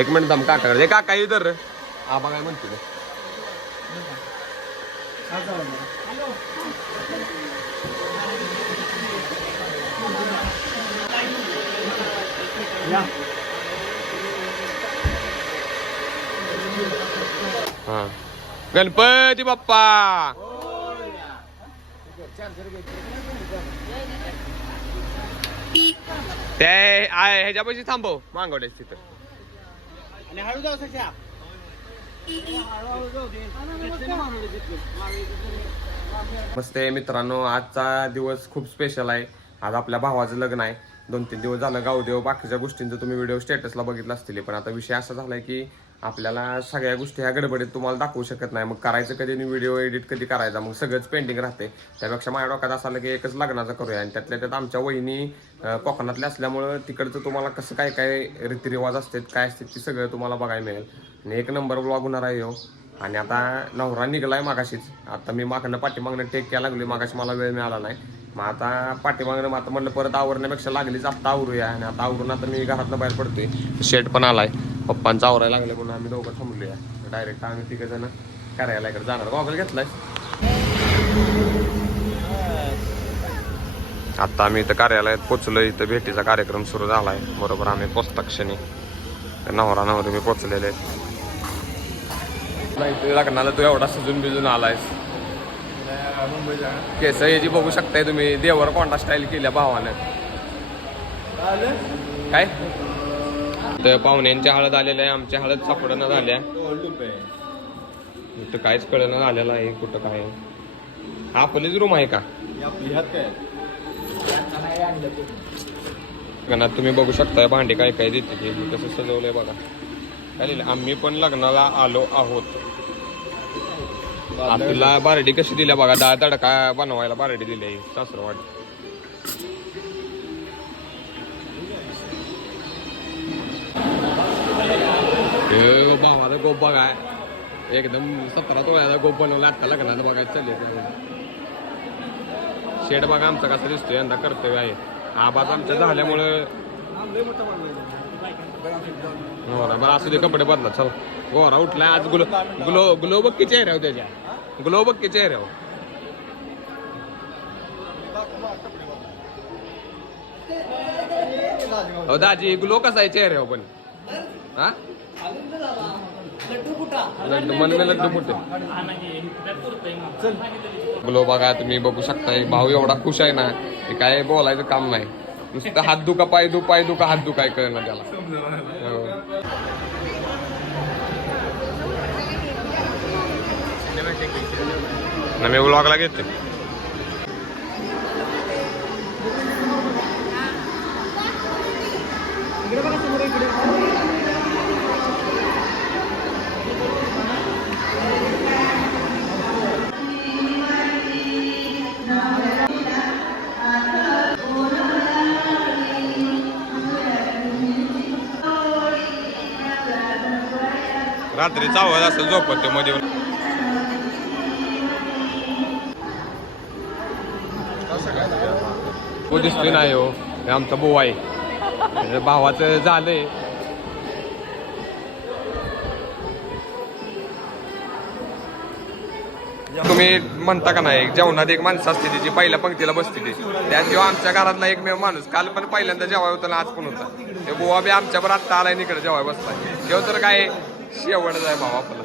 एक मिनिट थांब काका काका इधर. आबा काय म्हणतो. हा. गणपती बाप्पा. ते आहे, ह्याच्यापाशी थांबव. मागवड्याच तिथं. आणि हळू जाऊ सच्या मस्त आहे मित्रांनो आजचा दिवस खूप स्पेशल आहे. आज आपल्या भावाचं लग्न आहे. दोन तीन दिवस झालं गावदेव बाकीच्या गोष्टींचं तुम्ही व्हिडिओ स्टेटसला बघितलं असतील पण आता विषय असा झालाय की आपल्याला सगळ्या गोष्टी ह्या गडबडीत तुम्हाला दाखवू शकत नाही. मग करायचं कधी आणि व्हिडिओ एडिट कधी करायचा? मग सगळंच पेंडिंग राहते. त्यापेक्षा माझ्या डोक्यात असं की एकच लग्नाचं करूया. आणि त्यातल्या त्यात आमच्या वहिनी कोकणातल्या असल्यामुळं तिकडचं तुम्हाला कसं काय काय रीतिरिवाज असतात काय असतात ते सगळं तुम्हाला बघायला मिळेल. आणि एक नंबर ब्लॉग होणार आहे हो आणि आता नवरा निघलाय मागाशीच. आता मी मागणं पाठीमागणं टेक केला लागली मागाशी मला वेळ मिळाला नाही. मग आता पाठीमागणं मग आता म्हणलं परत आवरण्यापेक्षा लागलीच. आता आवरूया. आणि आता आवरून आता मी घरातनं बाहेर पडतोय. शेट पण आलाय. पप्पांचा आवरायला लागलं म्हणून आम्ही दोघं थांबलोया. डायरेक्ट आम्ही तिघ जण करायला इकडे जाणार. गॉगल घेतलाय. आता आम्ही इथं कार्यालयात पोचलो इथं भेटीचा कार्यक्रम सुरू झालाय. बरोबर आम्ही पोचता क्षणी नवरा नवरी मी पोचलेले नाही लग्नाला तू एवढा सजून बिजून आलायस. केस याची बघू शकताय तुम्ही देवर कोंडा स्टाईल केल्या भावानं. काय? तर पाहुण्यांच्या हळद आलेल्या आहे आमच्या हळद सापडणं झाल्या इथं काहीच कळणं झालेलं आहे कुठं काय. हा आपलीच रूम आहे का? लग्नात तुम्ही बघू शकताय भांडे काय काय देते ते. कसं सजवलंय बघा. काय लिहिलं? आम्ही पण लग्नाला आलो आहोत. आपल्याला बारडी कशी दिल्या बघा? डाळ तडका बनवायला बारडी दिली सासरवाड. हे गोप बघा. एकदम सतरा तोळ्याचा गोप बनवला आत्ता लग्नाला बघायचं चालले शेड बघा आमचा कसा दिसतोय यंदा कर्तव्य आहे. आबाज आमच्या झाल्यामुळं गोरा बरं असू दे कपडे बदला चल. गोरा उठलाय आज ग्लो ग्लो ग्लो बक्की चेहऱ्या त्याच्या. ग्लो बक्की चेहऱ्या हो दाजी ग्लो कसा आहे चेहऱ्या पण? हा? बोलो बघा तुम्ही बघू शकताय भाऊ एवढा खुश आहे ना हे काय बोलायचं काम नाही. नुसतं हात दुखा पाय दु पाय दुखा हात दुखाय कळणार त्याला. हो. ना मी व्लॉगला घेते रात्री चावत असेल झोपत ते मध्ये तो हो, दिसतोय नाही हो. हे आमचा भाऊ आहे. भावाचं झालंय. तुम्ही म्हणता का नाही जेवणात एक माणसं असते तिची पहिल्या पंक्तीला बसते ती. त्याशिवाय आमच्या घरातला एकमेव माणूस काल पण पहिल्यांदा जेवाय होता ना आज पण होता. ते बुवा बी आमच्या आत्ता आलाय इकडे जेवाय बसलाय. तेव्हा तर काय शेवटच आहे भाऊ आपला.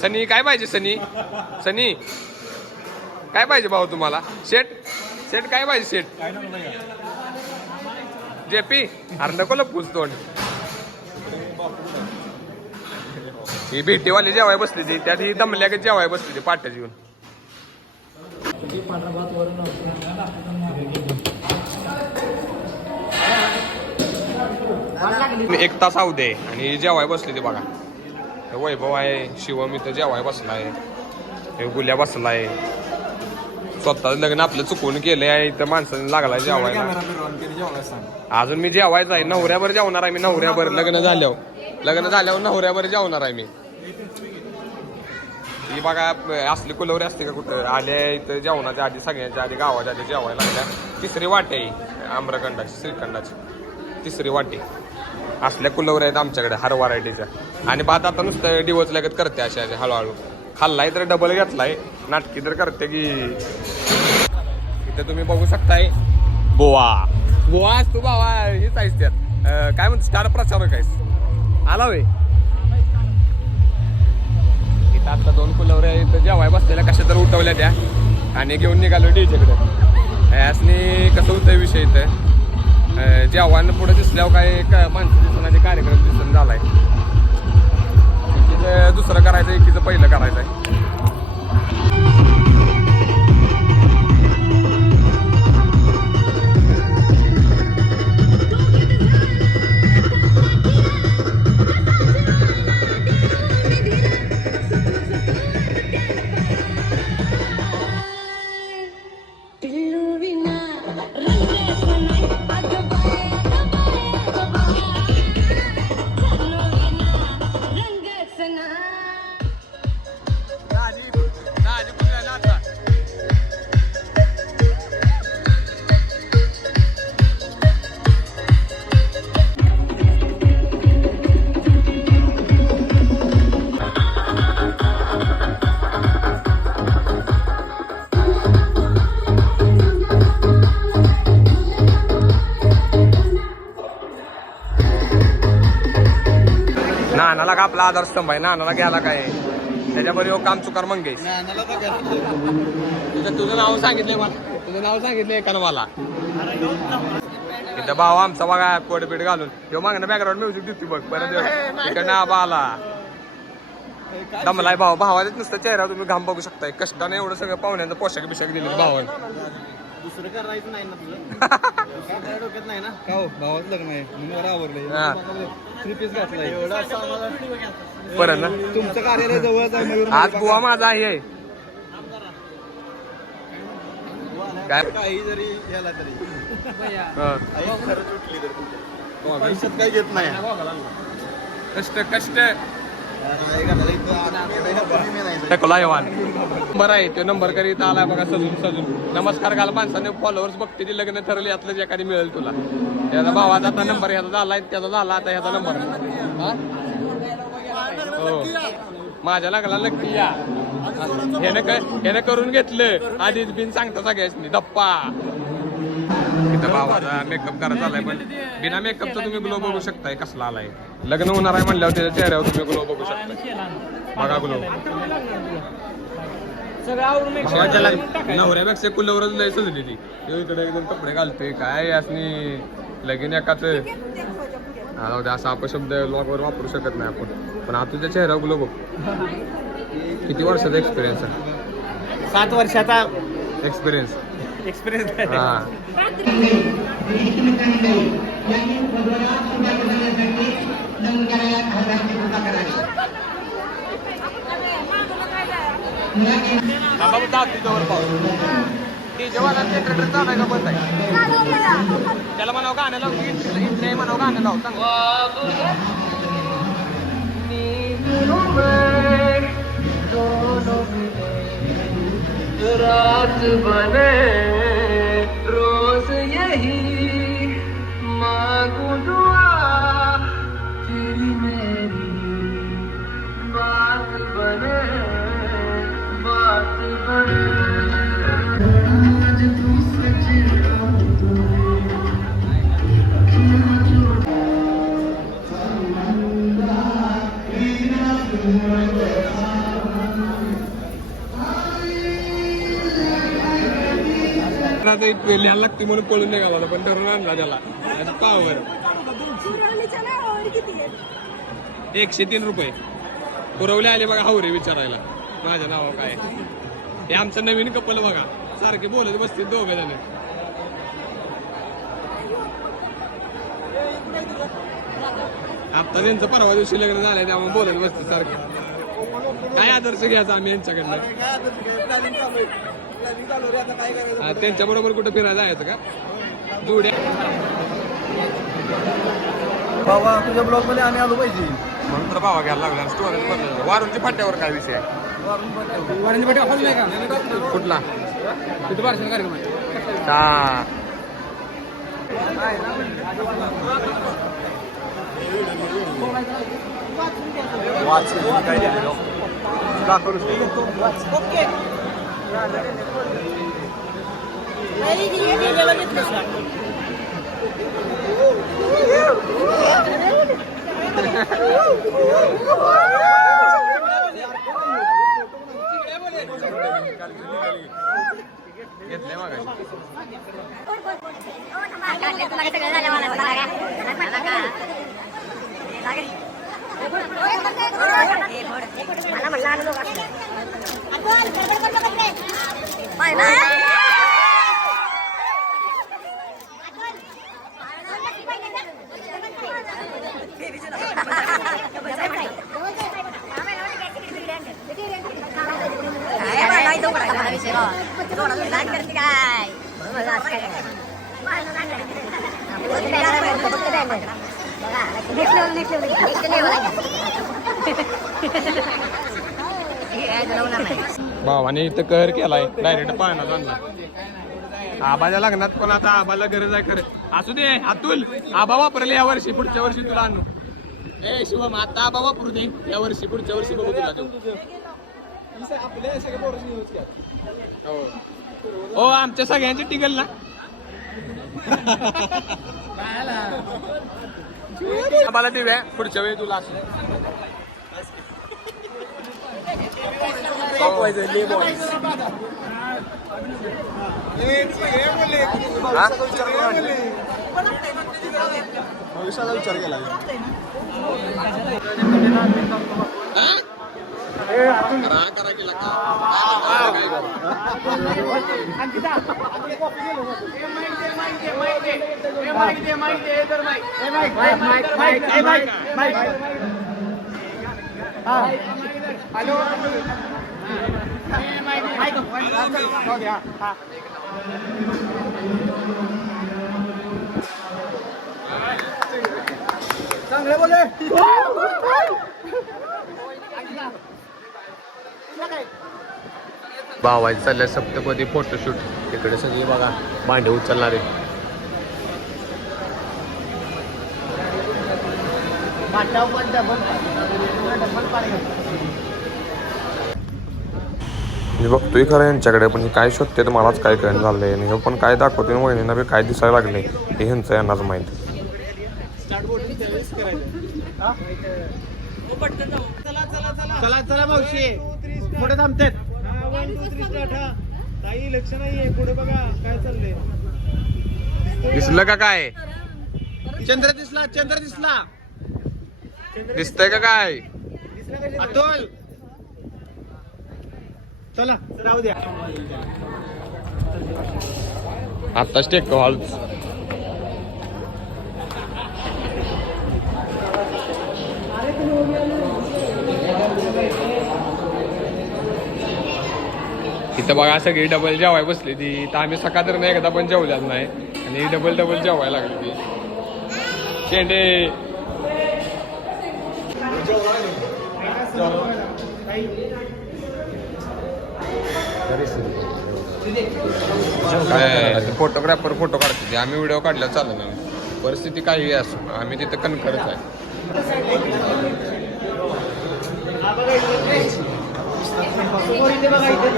सनी काय पाहिजे सनी? सनी काय पाहिजे भाऊ तुम्हाला? शेट? शेट काय पाहिजे शेट? जेपी? अरे नको लपूस तोंड. ही भेटीवाली जेवाय बसली ती. त्यात ही दमल्या की जेवाय बसली ती पाट्याची येऊन. एक तास आऊ दे. आणि जेवाय बसली ते बघा. हे वैभव आहे शिवम इथं जेवाय बसलाय. हे गुल्या बसलाय. स्वतः लग्न आपलं चुकून केलं आहे इथं माणसाने लागलाय जेवायला. अजून मी जेवायचं आहे. नवऱ्यावर जेवणार आहे मी नवऱ्यावर लग्न झाल्यावर. लग्न झाल्यावर नवऱ्यावर जेवणार आहे मी. ही बघा असली कुलवरी असते का कुठं? आल्या इथं जेवणाच्या आधी सगळ्यांच्या आधी गावाच्या आधी जेवायला लागल्या. तिसरी वाटे आहे आम्रखंडाची श्रीखंडाची. तिसरी वाटे असल्या कुलवऱ्या आहेत आमच्याकडे हर व्हरायटीच्या आणि भात आता नुसतं डिवच लागत करते अशा असे हळूहळू. खाल्लाय तर डबल घेतलाय नाटकी तर करते की. इथे तुम्ही बघू शकताय बोवा बोवा तू बाबा हेच आहेस त्यात. काय म्हणतो स्टार प्रचारक आहेस आला वे इथं आता दोन कुलवऱ्या इथं जेवाय बसलेल्या कशा तर उठवल्या त्या. आणि घेऊन निघालो डीजेकडे. यासनी कसं होतं विषय इथं? जे आव्हानं पुढे दिसल्यावर काय एक माणसं दिसण्याचे कार्यक्रम दिसून झालाय. एकीचं दुसरं करायचं एकीचं पहिलं करायचं आहे नानाला का आपला आधारस्तंभ आहे? नानाला घ्यायला काय आहे? त्याच्याबरोबर काम चुकार मंगेश. नानाला बघा. तुझं तुझं नाव सांगितलंय मला. तुझं नाव सांगितलंय एकानं मला इथं भाव आमचा बघा पोटपीठ घालून. ह्यो मागणं बॅकग्राऊंड म्युझिक देते बघ परत इकडनं आबा आला दमलाय भाव भावाच्याच नुसतं चेहरा तुम्ही घाम बघू शकताय. कष्टाने एवढं सगळं पाहुण्यांचं पोशाख बिशाख दिले भावान. दुसरं करायचं नाही ना तुझं? दुसरं काय डोक्यात नाही ना? का हो? भावाचं लग्न आहे. म्हणून मला आवडलंय हा. थ्री पीस घातलाय. एवढं असं आम्हाला परत ना? तुमचं कार्यालय जवळच आहे मयूर आज बुवा माझा आहे. काय? काही जरी गेला तरी. हा. आई खरंच उठली तर तुमच्या पैशात काही घेत नाही. कष्ट कष्ट. टकला येवान बरं आहे तो नंबर करीत आलाय बघा सजून सजून. नमस्कार काल माणसाने फॉलोअर्स बघते ती लग्न ठरले यातलं जे एखादी मिळेल तुला. त्याचा भावाचा आता नंबर ह्याचा झाला त्याचा झाला आता ह्याचा नंबर हो? माझ्या लागला नक्की या. ह्यानं क- ह्यानं करून घेतलं. आधीच बिन सांगता सगळ्यासनी दप्पा. इथं भावाचा मेकअप करायचा आलाय पण बिना मेकअपचा तुम्ही ग्लो बघू शकताय कसला आलाय. लग्न होणार आहे म्हणल्यावर त्याच्या चेहऱ्यावर तुम्ही ग्लो बघू शकताय. बघा ग्लो नवऱ्यापेक्षा कुलवरच लय सजली ती. इकडे एकदम कपडे घालतोय काय असनी लगीन एकाच. असं अपशब्द लॉगवर वापरू शकत नाही आपण. पण आता तुझ्या चेहऱ्यावर ग्लो बघ. किती वर्षाचा एक्सपिरियन्स आहे? सात वर्षाचा. एक्सपिरियन्स एक्सपिरियन्स हा बाबा जाऊ तिच्यावर पाऊस ती जेव्हा थिएटरकडे जाणार का बंद आहे त्याला म्हणावं गाणं लाव इथले म्हणावं गाणं लाव चांगलं रात बने रोज यही मांगू दुआ तेरी मेरी बात बने बात बने लिहायला लागते म्हणून पळून निघाला पण ठरवून आणला त्याला. पावर एकशे तीन रुपये. पुरवले आले बघा हावरे विचारायला. माझ्या नाव काय? आहे. हे आमचं नवीन कपल बघा. सारखे बोलत बसतील दोघे जण. आता त्यांचं परवा दिवशी लग्न झालंय त्यामुळे बोलत बसते सारखे. काय आदर्श घ्यायचा आम्ही यांच्याकडनं? त्यांच्या बरोबर कुठं फिरायला जायचं का? जोड्या. बाबा तुझ्या ब्लॉगमध्ये आम्ही आलो पाहिजे. म्हणून तर भावा घ्यायला लागला. स्टोरेज वारूनच्या फाट्यावर काय विषय आहे? कुठला? तिथे पार्सल कार्यक्रम आहे. हा. घेतले मग मला म्हणलं Next level, next level. घेतलंय मागाशी भावाने इथं कहर केलाय. डायरेक्ट पाहण्यात आणला आबाच्या लग्नात पण आता आबाला गरज आहे खरं. असू दे अतुल आबा वापरले या वर्षी पुढच्या वर्षी तुला आणू. ए शिवम आता आबा वापरू दे. या वर्षी पुढच्या वर्षी बघू तुला तू हो. हो. आमच्या सगळ्यांची टिकल ना. आम्हाला दिव्या पुढच्या वेळी तुला असू भविष्याचा विचार केला हा? करू? चांगले बोले. भावायचं चाललंय सप्तपदी फोटोशूट तिकडे सगळी बघा भांडे उचलणारे. मी बघतोय खरं यांच्याकडे पण हे काय शोधते तर मलाच काय कळण झालंय. आणि हे पण काय दाखवते वहिनींना बी काय दिसायला लागले हे ह्यांचं यांनाच माहीत. चला चला मावशी. पुढे थांबतात. काही लक्ष नाहीये पुढे बघा काय चाललंय दिसलं का काय? चंद्र दिसला चंद्र दिसला. दिसतंय का काय? अतुल. चला राहू द्या. आत्ताच टेक हॉल इथं बघा सगळी डबल जेवाय बसली ती. तर आम्ही सकाळ तर नाही एकदा पण जेवल्याच नाही. आणि डबल डबल जेवायला लागली ती. शेंडे. फोटोग्राफर फोटो काढते आम्ही व्हिडिओ काढला चालत नाही. परिस्थिती काही असो आम्ही तिथं कणखरच आहे समोर इथे बघा इथे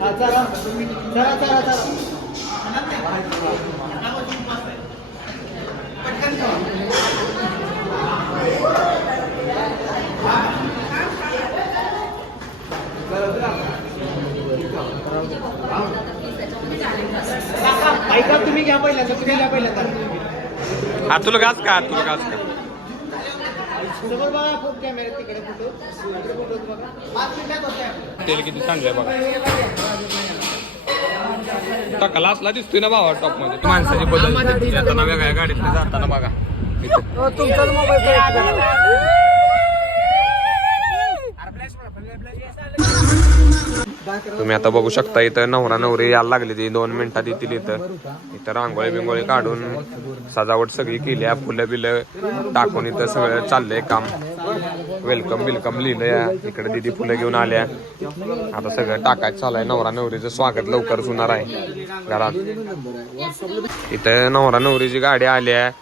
हा, चला चला चला चला काका, ऐका तुम्ही घ्या पहिल्यांदा तुम्ही घ्या पहिल्यांदा. अतुल गाच का? अतुल गाच का? समोर बघा फोन कॅमेरा तिकडे फोटो. तिकडे फोटो बघा. पाच मिनिटात होते तेल किती सांडलंय बघा. टाकला असला दिसतोय ना भावा टॉपमध्ये. माणसाची बदल येताना वेगळ्या गाडीतले जाताना बघा. इथं. तुम्ही आता बघू शकता इथं नवरा नवरी यायला लागली ती दोन मिनिटात येतील इथं. इथं रांगोळी बिंगोळी काढून सजावट सगळी केली आहे फुलं बिलं टाकून इथं सगळं चाललंय काम. वेलकम बिलकम लिहिलं इकडे दिदी फुलं घेऊन आल्या. आता सगळं टाकायचं चालू नवरा नवरीचं स्वागत लवकरच होणार आहे घरात. इथं नवरा नवरीची गाडी आली आहे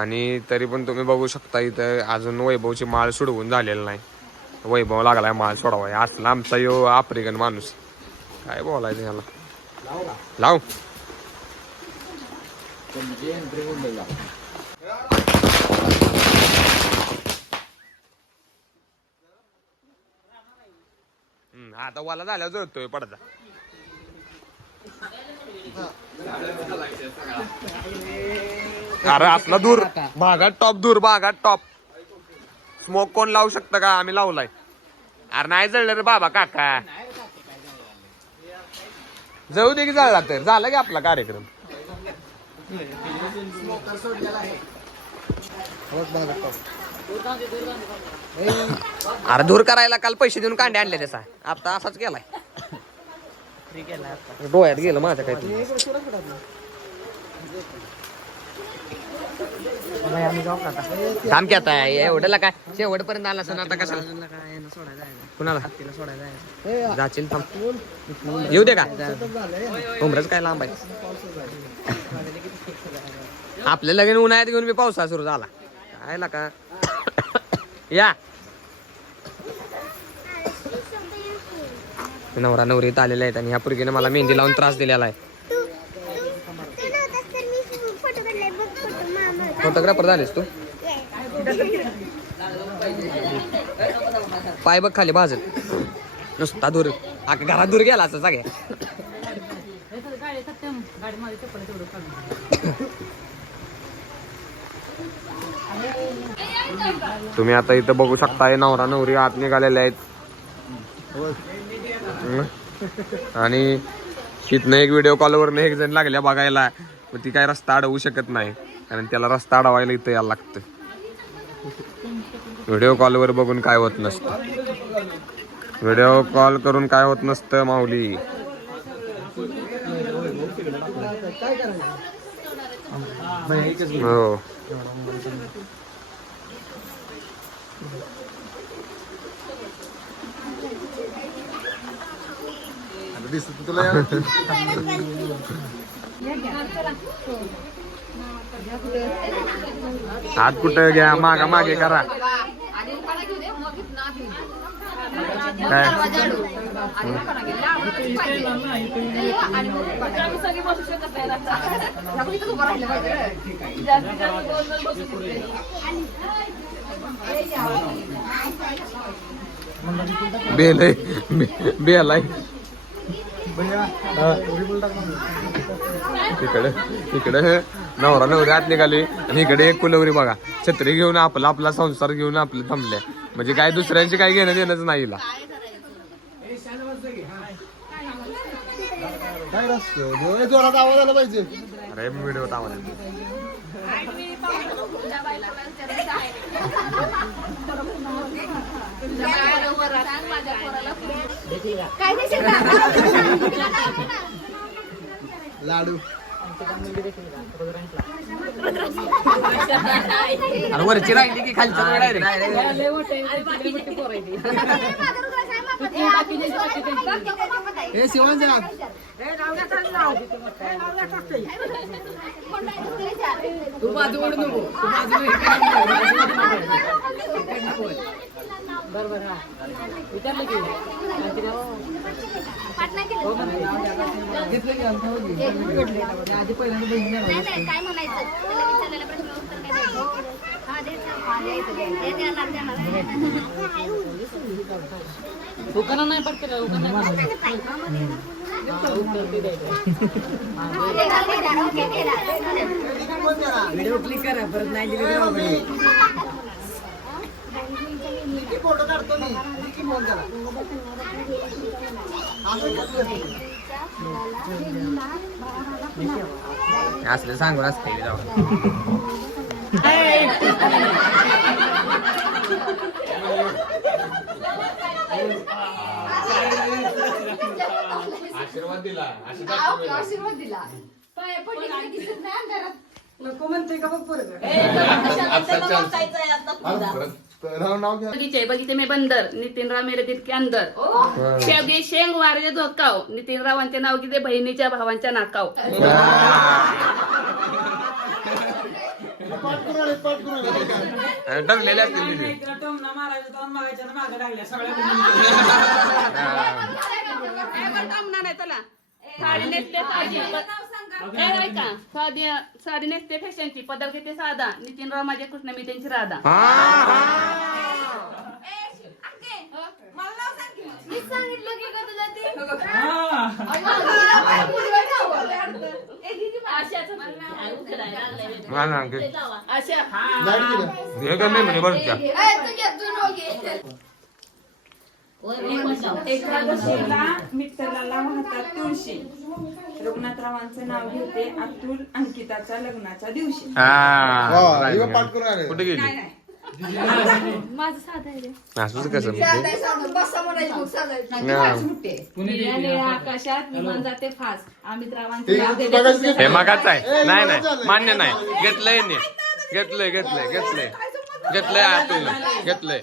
आणि तरी पण तुम्ही बघू शकता इथं अजून वैभवची माळ सुडवून झालेली नाही. वैभव लागलाय माल सोडवाय असला आमचा यो हो, आफ्रिकन माणूस काय बोलायचं ह्याला लाव हम्म, आता वाला झाल्यावर जळतोय पडदा अरे आपला दूर भागात टॉप दूर भागात टॉप स्मोक कोण लावू शकतं का? आम्ही लावलाय. अरे नाही जळलं रे बाबा काका. जाऊ दे की जळला तर. झाला की आपला कार्यक्रम. अरे दूर करायला काल पैसे देऊन कांडे आणले त्याचा. आता असाच गेलाय डोळ्यात गेलं माझ्या काय थांब की आता एवढ्याला काय? शेवटपर्यंत आला असं आता कशाला? कुणाला? थांब. येऊ दे का? उमरच काय लांब आहे. आपल्या लगेन उन्हाळ्यात घेऊन मी पावसाळा सुरू झाला. काय का? या. नवरा नवरीत आलेले आहेत आणि ह्या पुरगीने मला मेहंदी लावून त्रास दिलेला आहे. फोटोग्राफर झालेस तू? पाय बघ खाली भाजत नुसता दूर घरात दूर गेला असं सगळ्या. तुम्ही आता इथं बघू शकता नवरा नवरी आत निघालेले आहेत. आणि तिथनं एक व्हिडिओ कॉलवरनं एक जण लागल्या बघायला. ती काय रस्ता अडवू शकत नाही. कारण त्याला रस्ता अडवायला इथं यायला लागतं व्हिडिओ कॉलवर बघून काय होत नसतं. व्हिडिओ कॉल करून काय होत नसतं माऊली. हो. दिसत तुला या? हात कुठं घ्या? मागा मागे करा. काय? बेल बेलाय तिकडे तिकडे. नवरा नवरी आत निघाली. आणि इकडे एक कुलवरी बघा. छत्री घेऊन आपला आपला संसार घेऊन आपले थांबले म्हणजे काय दुसऱ्यांचे काय घेणं देणंच नाही हिला. काय रस्ते? एवढ्या जोरात आवाज आला पाहिजे. अरे व्हिडिओ आवाज. लाडू. आणि वरची राहिली की खालची डायरेक्ट हे शिवांच्या तू बाजू काय म्हणायचं त्याला विचारलेला प्रश्न उत्तर काय द्यायचं? हा, द्यायचं. हा, द्यायचं, द्यायचं. हे देणार, देणार. उकाना नाही पटकन उकाना हा, देणार, देणार. ओके, देणार. व्हिडिओ क्लिक करा परत नाही दिली आहे. फोटो काढतो मी? निकी फोन करा असलं सांगून असते आशीर्वाद दिला. आशीर्वाद दिला. की नको म्हणते का बघ पोरगं. नाव नाव घ्या बगीचे बगीचे में बंदर नितीनराव मेरे दिल के अंदर शेवगे शेंग वारे धोकाव नितीनरावांचे नाव किती बहिणीच्या भावांच्या नाकाव ठरलेले असतील नाही साडी नेसते. ऐका साडी साडी नेसते फॅशनची पदर घेते साधा. नितीनराव माझे कृष्ण मी त्यांची राधा. हा, हा. मी सांगितलं की का तुला ते? हा. ना, घे. अशा लाइट गेलं घे गं मेमरी बरं एकादशीला विठ्ठलाला वाहतात तुळशी. रघुनाथरावांचं नाव घेते अतुल अंकिताच्या लग्नाच्या दिवशी. हा, बघ, पाठ करून आले. कुठे गेली? माझं साधं आहे रे. असंच कसं निळ्या आकाशात विमान जाते अमित रावांचे हे नाव घेते हे? मगाच आहे नाही. मान्य नाही. घेतलंय घेतलंय घेतलंय घेतलंय. घेतलंय आतून घेतलंय.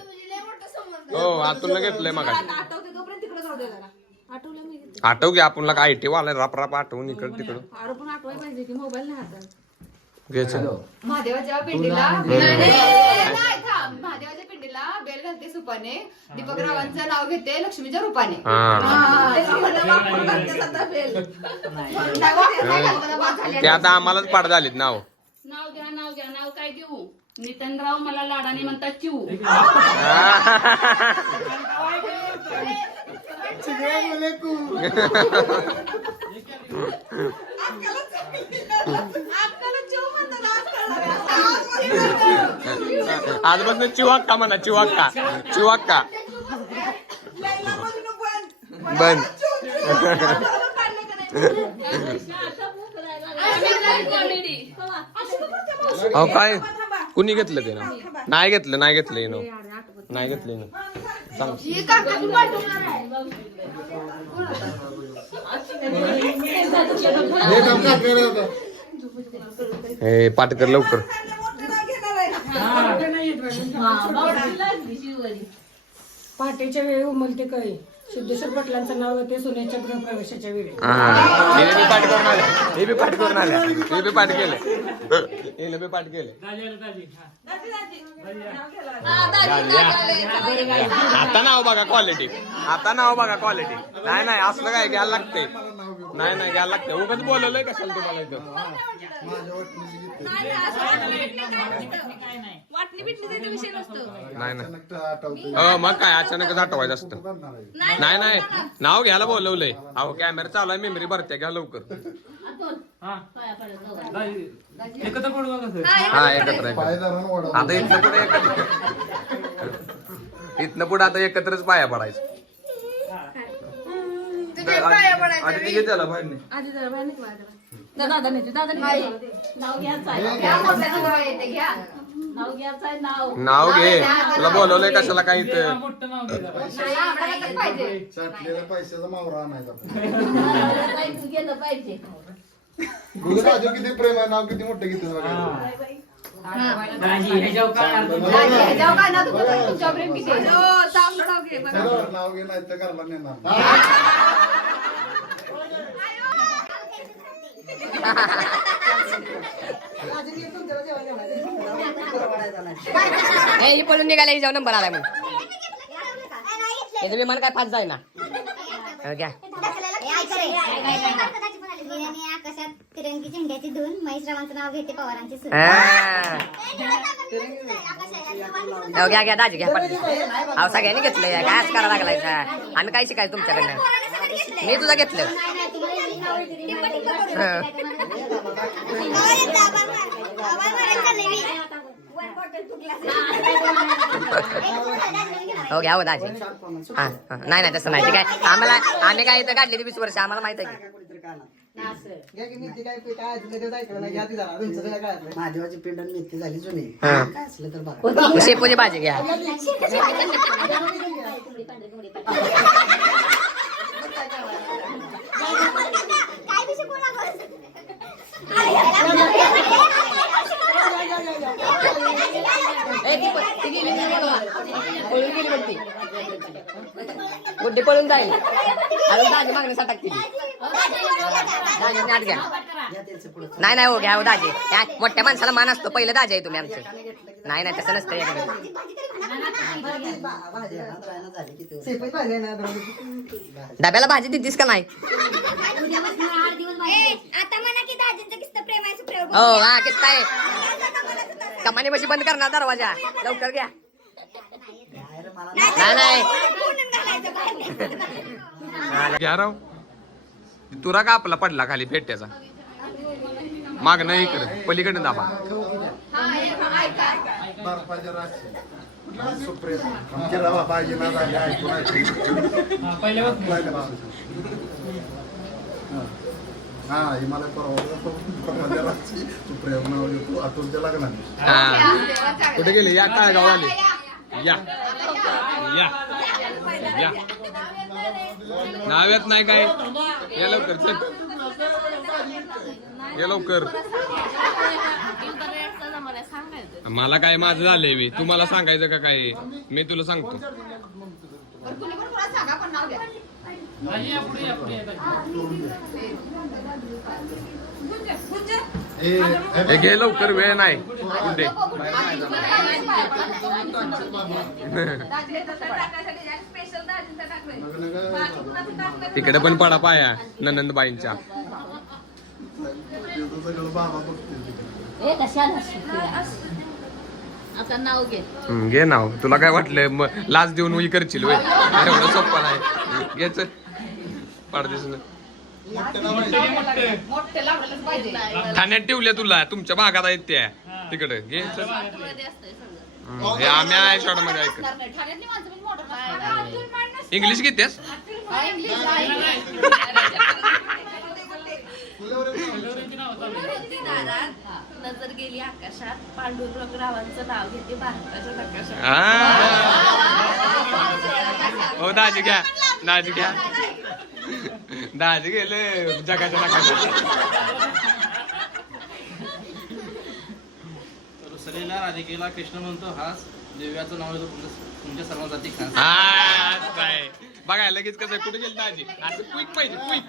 हो आतून घेतलंय मग आठवते तोपर्यंत तिकडे जाऊ दे जरा. आठवलं मी आठव घ्या आपण आय टी वाला राप राप आठवून इकडं तिकडं. अरे पण आठवायला पाहिजे की मोबाईल नाही हातात. घ्यायचं महादेवाच्या पिंडीला नाही थांब. महादेवाच्या पिंडीला बेल घालते सुपाने. दीपक रावांचं नाव घेते लक्ष्मीच्या रूपाने. हा. ते आता आम्हालाच पाठ झालीत नाव. नाव घ्या नाव घ्या नाव काय देऊ? नितीनराव मला लाडाने म्हणतात चिऊ. आजपासून चिवाक्का म्हणा चिवाक्का. चिवाक्का. कॉमेडी अहो काय? कुणी घेतलं ते ना? नाही घेतलं नाही घेतलं येणं नाही घेतलं येणं सांग ही काकाची पाठवणार आहे. हे काम काय केलं होतं? हे पाठ कर लवकर. पहाटेच्या वेळी उमलते कळी. सिद्धेश्वर पाटलांचं नाव येते सोन्याच्या गृहप्रवेशाच्या वेळी. हा. हिने बी पाठ करून आल्या हे बी पाठ करून आल्या हे बी पाठ केले. हिने बी पाठ केले. आता नाव बघा क्वालिटी आता नाव बघा क्वालिटी नाही नाही असलं काय घ्यायला लागते नाही नाही घ्यायला लागते उगाच बोलवलंय कशाला तुम्हाला इथं? विषय नसतो. नाही नाही. अ, मग काय? अचानकच आठवायचं असतं. नाही नाही. नाव घ्यायला बोलवलंय. अहो कॅमेरा चालू आहे मेमरी भरते घ्या लवकर. हा. एकत्र आहे. पायदारानं ओढा. आता इथनं पुढे एकत्र. इथनं पुढे आता एकत्रच पाया पडायचं. तुझे पाया पडायचे आधी त्याला. आधी जरा बाहेर निघ माझ्या दादा नाही. दादा नाव घ्यायचं आहे घ्या येते घ्या. नाव घ्यायचं आहे नाव. नाव घे. तुला बोलवलंय कशाला काही इथं? नाही, आम्हाला तर पाहिजे? पैशाचा मावरा आणायचा. आपण. तू गेलं पाहिजे. गुरु राजू किती प्रेम आहे नाव किती मोठं घेतो बघा. दाजी, ह्याच्यावर काय ना? तुमचं तुमच्या प्रेम किती आहे? चला, नाव घे नाही तर घरला नेणार. हे पळून निघाले हिजाव नंबर आलाय मग हे विमान काय फास्ट जाय ना. घ्या. आकाशात तिरंगी झेंड्याची धून महेशरावांचं नाव घेते पवारांची. हो, घ्या घ्या दाजी घ्या. अहो सगळ्यांनी घेतलं काय असं करायला लागलाय का? आम्ही काय शिकायचं तुमच्याकडनं? मी तुझं घेतलं. नाही, नाही, तुम्ही टिप्पा टिप्पा करू हं. हो घ्या हो दाजी. हा हा. नाही नाही तसं नाही. ते काय आम्हाला आम्ही काय इथं काढलेली वीस वर्ष आम्हाला माहीत आहे की. महादेवाची पिंड आणि मेथी झाली जुनी. हा. काय असलं तर बघा. शेपूची भाजी घ्या. काय ती गेली. गुड्डी पळून जाईल. अजून दाजी मागण्यासाठी टाकते दाजी आत घ्या. नाही नाही हो घ्या हो दाजी. मोठ्या माणसाला मान असतो. पहिलं दाजी आहे तुम्ही आमचं. नाही नाही तसं नसतं डब्याला भाजी देतीस का नाही? की दाजींचं किस्त प्रेम आहे सुप्रेम हो हा कमानी मशी बंद करणार दरवाजा. लवकर घ्या. नाही नाही. घ्या राव. तुरा का आपला पडला खाली फेट्याचा? माग नाही इकडे. पलीकडे दाबा. बर्फाच्या सुप्रेम आमची रवा पाहिजे ना झाली ऐकून ऐकून पहिल्यापासून. हा हिमालय हा. कुठे गेले? या काय गावाले या. या. या. नाव नाही काय? या लवकर चल. या लवकर. मला काय माझं झालंय मी. तुम्हाला सांगायचं का काय? मी तुला सांगतो. बरं, हे घे लवकर वेळ नाही. कुठे तिकडे पण पडा पाया ननंदबाईंच्या. आता नाव घे घे नाव. तुला काय वाटलं? मग लाच देऊन उई करशील वय एवढं सोपं नाही. घेच पाडदेस ठाण्यात ठेवल्या तुला तुमच्या भागात आहेत त्या. तिकडे घे. हे आम्ही आहे शॉर्टमध्ये नसतात. इंग्लिश घेतेस. नजर गेली आकाशात. पांडुरंग रावांचं नाव घेते भारताच्या नकाशात. आ. हो दाजी घ्या. दाजी घ्या. दाजी गेले जगाच्या नकाशात. रुसलेला राधिकेला कृष्ण म्हणतो हास दिव्याचं नाव येतो तुमच्या तुमच्या सर्वांसाठी खास. हा. बघा लगेच कसं कुठे गेलं दाजी? असं क्विक पाहिजे क्विक